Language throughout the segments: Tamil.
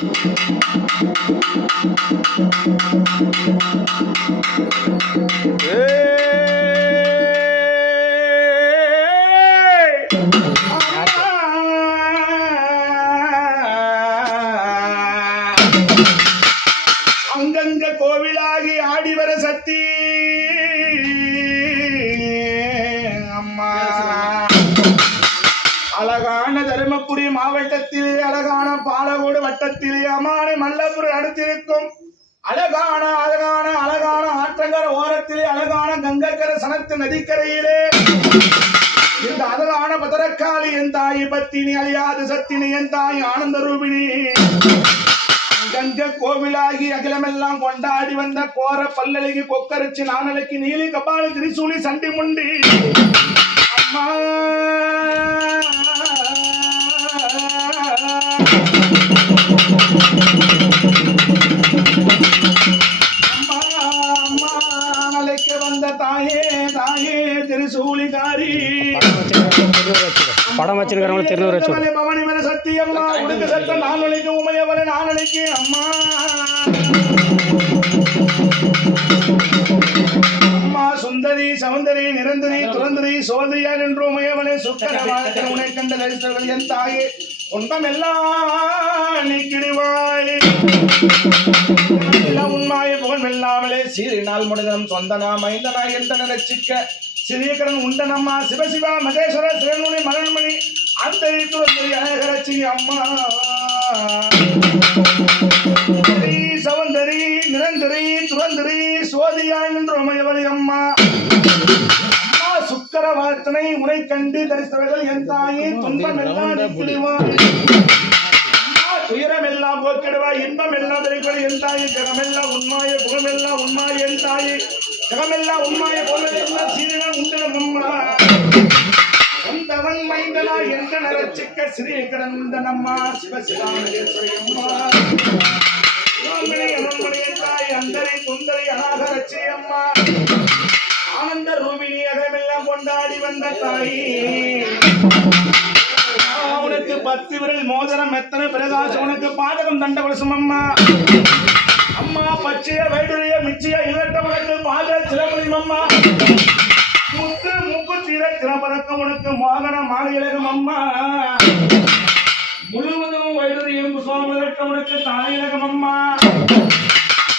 அங்கங்க கோவிலாகி ஆடி வர சக்தி! அம்மா! அண்ண தருமபுரி மாவட்டத்திலே அழகான பாலகோடு வட்டத்திலே அம்மானை மல்லபுரம் அடுத்திருக்கும். அழகான அழகான அழகான ஆற்றங்கர ஓரத்திலே அழகான கங்கக்கர சனத்து நதிக்கரையிலே. இந்த அழகான பதரக்காளி என் தாய் பத்தினி அழியாது சத்தினி என் தாய் ஆனந்த ரூபிணி கங்க கோவிலாகி அகிலமெல்லாம் கொண்டாடி வந்த கோர பல்லழகி கொக்கரிச்சு நானலைக்கு நீலி கபாலி திரிசூலி சண்டி முண்டி அம்மா! படம் வச்சிருக்கிறவங்க திருநூறு வச்சு பவனி மன சக்தி அம்மா. உனக்கு சத்த நானொலிக்கு உமையவள நானொலிக்கு அம்மா. அம்மா சுந்தரி சௌந்தரி நிரந்தரி துறந்தரி சோதரியா என்று உமையவளே சுக்கரவாக உனை கண்ட என் தாயே. துன்பம் நீக்கிடுவாய். உண்மாய புகழ் வெல்லாமலே சீரினால் முடதனம் சொந்தனா மைந்தனா எந்தன ரட்சிக்க சிறியகரன் உண்டனம்மா சிவசிவா மகேஸ்வர சிவனுடைய மலன்மணி அந்த துறந்தரி அம்மா. வார்த்தனை உனை கண்டு தரிசவர்கள் என் தாயே துன்பம் எல்லாம் துயரம் எல்லாம் போக்கிடுவாய். இன்பம் எல்லாம் தெரிவிப்பது என் தாயே ஜெகமெல்லாம் உண்மாய புகமெல்லாம் உண்மாய என் தாயே. ஜெகமெல்லாம் உண்மாய புகமெல்லாம் சீரனம் உண்டனம் அம்மா. வந்தவன் மைந்தனா என்ற நரச்சிக்க சிறிய கடன் உண்டனம்மா கொண்டாடி வந்த தாயே. உனக்கு பத்து விரல் மோதிரம் எத்தனை பிரகாசம்? உனக்கு பாதகம் தண்ட தண்டவரசம் அம்மா அம்மா பச்சைய வைடுடைய மிச்சிய இலட்ட உனக்கு பாத சிலப்பதியும் அம்மா முத்து முப்பு தீர திறப்பதக்கம் உனக்கு மோகன மாலையிலகம் அம்மா. முழுவதும் வைடுடைய இரும்பு உனக்கு தாயிலகம் அம்மா.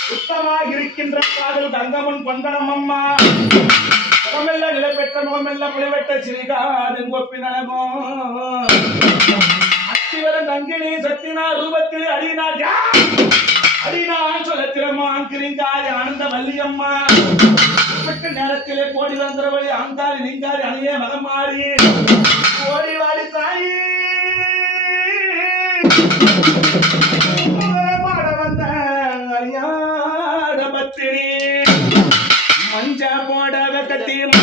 சுத்தமாக இருக்கின்ற காதல் தங்கமன் பந்தனம் அம்மா. முகமெல்லாம் நிலைபெற்ற முகமெல்லாம் விளைவெட்ட சிறிகாதின் கொப்பி நலமோ அத்திவரன் தங்கினி சத்தினா ரூபத்தில் அடினா ஜா அடினா சொல்லத்திரமான் கிரிங்காரி ஆனந்த வள்ளியம்மா. பெற்ற நேரத்திலே கோடி வந்திர வழி ஆங்காரி நீங்காரி அணியே மகமாரி ஓடி வாடி தாயி! பாட வந்த அறியாத பத்திரி पंचपोट कटी म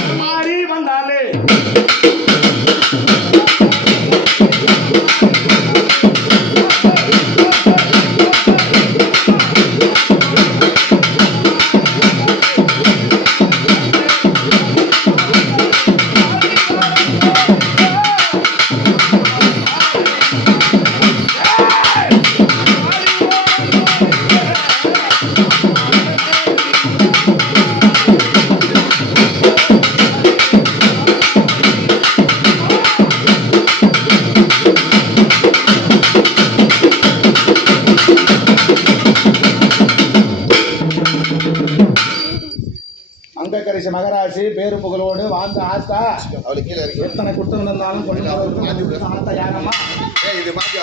மகராசி பேரு புகழோடு வாழ்ந்த ஆத்தா. அவளுக்கு எத்தனை குற்றம் இருந்தாலும் கொண்டு ஆத்தா யாரம்மா இது மாதிரி